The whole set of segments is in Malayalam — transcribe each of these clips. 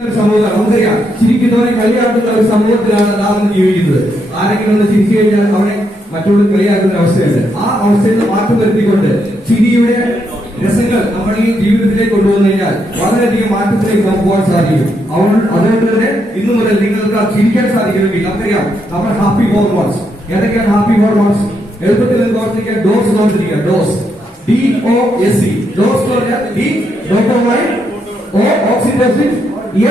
സമൂഹം നമുക്കറിയാം, ചിരിക്കുന്നവരെ കളിയാക്കുന്ന ഒരു സമൂഹത്തിലാണ് നാം ജീവിക്കുന്നത്. ആരെങ്കിലും ഒന്ന് ചിരിച്ചു കഴിഞ്ഞാൽ അവനെ മറ്റുള്ളവർ കളിയാക്കുന്ന അവസ്ഥയുണ്ട്. ആ അവസ്ഥയിൽ നിന്ന് മാറ്റം വരുത്തിക്കൊണ്ട് ചിരിയുടെ രസങ്ങൾ നമ്മൾ ഈ ജീവിതത്തിലേക്ക് കൊണ്ടുവന്നു കഴിഞ്ഞാൽ വളരെയധികം മാറ്റത്തിലേക്ക് നമുക്ക് പോകാൻ സാധിക്കും. അതുകൊണ്ട് തന്നെ ഇന്നു മുതൽ നിങ്ങൾക്ക് ചിരിക്കാൻ സാധിക്കുമെങ്കിൽ നമുക്കറിയാം, നമ്മൾ ഹാപ്പി ഹോർമോൺസ് ഏതൊക്കെയാണ് ഹാപ്പി ഹോർമോൺസ്? എളുപ്പത്തിൽ നിന്ന് ഓർത്തിരിക്കാൻ ഡോസ് ഓർത്തിരിക്കുക. ഡോസ് DOSE ഡോസ് എന്ന് പറഞ്ഞാൽ D dopamine, O oxytocin,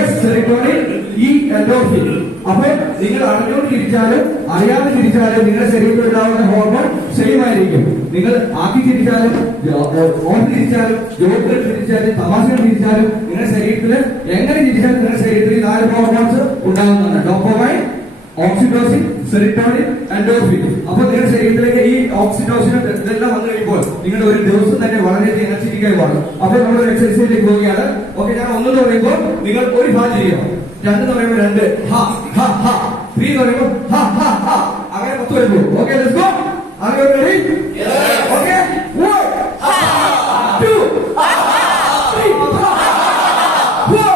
S serotonin, E endorphin. അപ്പോൾ നിങ്ങൾ അറിഞ്ഞുകൊണ്ട് ചിരിച്ചാലും അറിയാതെ ചിരിച്ചാലും നിങ്ങളുടെ ശരീരത്തിൽ ഉണ്ടാവുന്ന ഹോർമോൺ സെയിം ആയിരിക്കും. നിങ്ങൾ ആക്കി ചിരിച്ചാലും ഓർത്ത് ചിരിച്ചാലും ജോലികൾ ചിരിച്ചാലും തമാശകൾ ചിരിച്ചാലും നിങ്ങളുടെ ശരീരത്തിൽ എങ്ങനെ ചിരിച്ചാലും നിങ്ങളുടെ ശരീരത്തിൽ 4 ഹോർമോൺസ് ഉണ്ടാകുന്നതാണ്: ഡോപാമൈൻ, ഓക്സിറ്റോസിൻ, സെറോട്ടോണിൻ, എൻഡോർഫിൻ. അപ്പൊ നിങ്ങളുടെ ശരീരത്തിലേക്ക് ഈ ഓക്സിറ്റോസിനും ഇതെല്ലാം വന്നു കഴിയുമ്പോൾ നിങ്ങളുടെ ഒരു ദിവസം തന്നെ വളരെയധികം എനർജറ്റിക്കായി മാറും. അപ്പോൾ നമ്മൾ എക്സസൈസിലേക്ക് പോവുകയാണ്. ഓക്കെ, ഞാൻ 1 എന്ന് പറയുമ്പോൾ നിങ്ങൾ ഒരു ഹാ ചെയ്യണം, 2 എന്ന് പറയുമ്പോൾ 2 ഹാ ഹാ ഹാ, 3 എന്ന് പറയുമ്പോൾ ഹാ ഹാ ഹാ, അങ്ങനെ 10 വരുമ്പോൾ. Okay, let's go. Are you ready? Yes. Okay. 1 2 3 4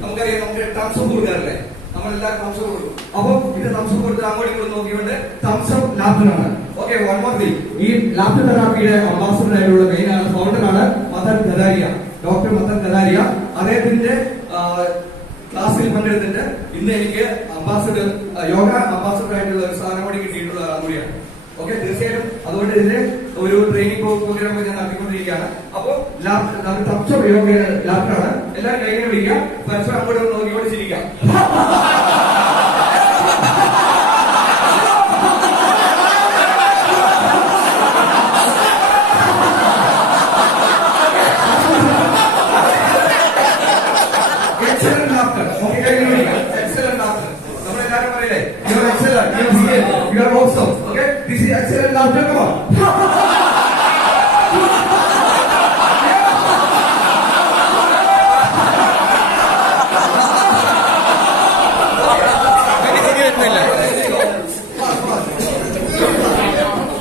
നമുക്കറിയാം, നമുക്ക് തംസം കൊടുക്കാറില്ലേ? നമ്മളെല്ലാവരും തംസം കൊടുക്കും. അപ്പൊ ഇത് തംസം കൊടുത്ത് അങ്ങോട്ടും ഇങ്ങോട്ടും നോക്കിക്കൊണ്ട് തംസം ലാപ്റ്ററാണ്. Okay, one more thing. ഈ ലാപ്റ്റർ തെറാപ്പിയുടെ അംബാസഡർ ആയിട്ടുള്ള മെയിൻ ആണ്, ഫൗണ്ടറാണ് മദൻ കദാരിയ, ഡോക്ടർ മദൻ കദാരിയ. അദ്ദേഹത്തിന്റെ ക്ലാസ്സിൽ പങ്കെടുത്തിട്ട് ഇന്ന് എനിക്ക് അംബാസഡർ, യോഗ അംബാസഡർ ആയിട്ടുള്ള ഒരു സാധനം കൂടി കിട്ടിയിട്ടുള്ള കൂടിയാണ്. ഓക്കെ, തീർച്ചയായിട്ടും അതുകൊണ്ട് ഇതിന്റെ ഒരു ട്രെയിനിങ് പ്രോഗ്രാം ഞാൻ നടത്തിക്കൊണ്ടിരിക്കുകയാണ്. അപ്പോ തംസം യോഗ ലാപ്റ്ററാണ്. എല്ലാവരും കൈകാര്യം വിളിക്കുക, പരസ്പരം അങ്ങോട്ട് നോക്കിക്കൊണ്ട് ചിരിക്കാം.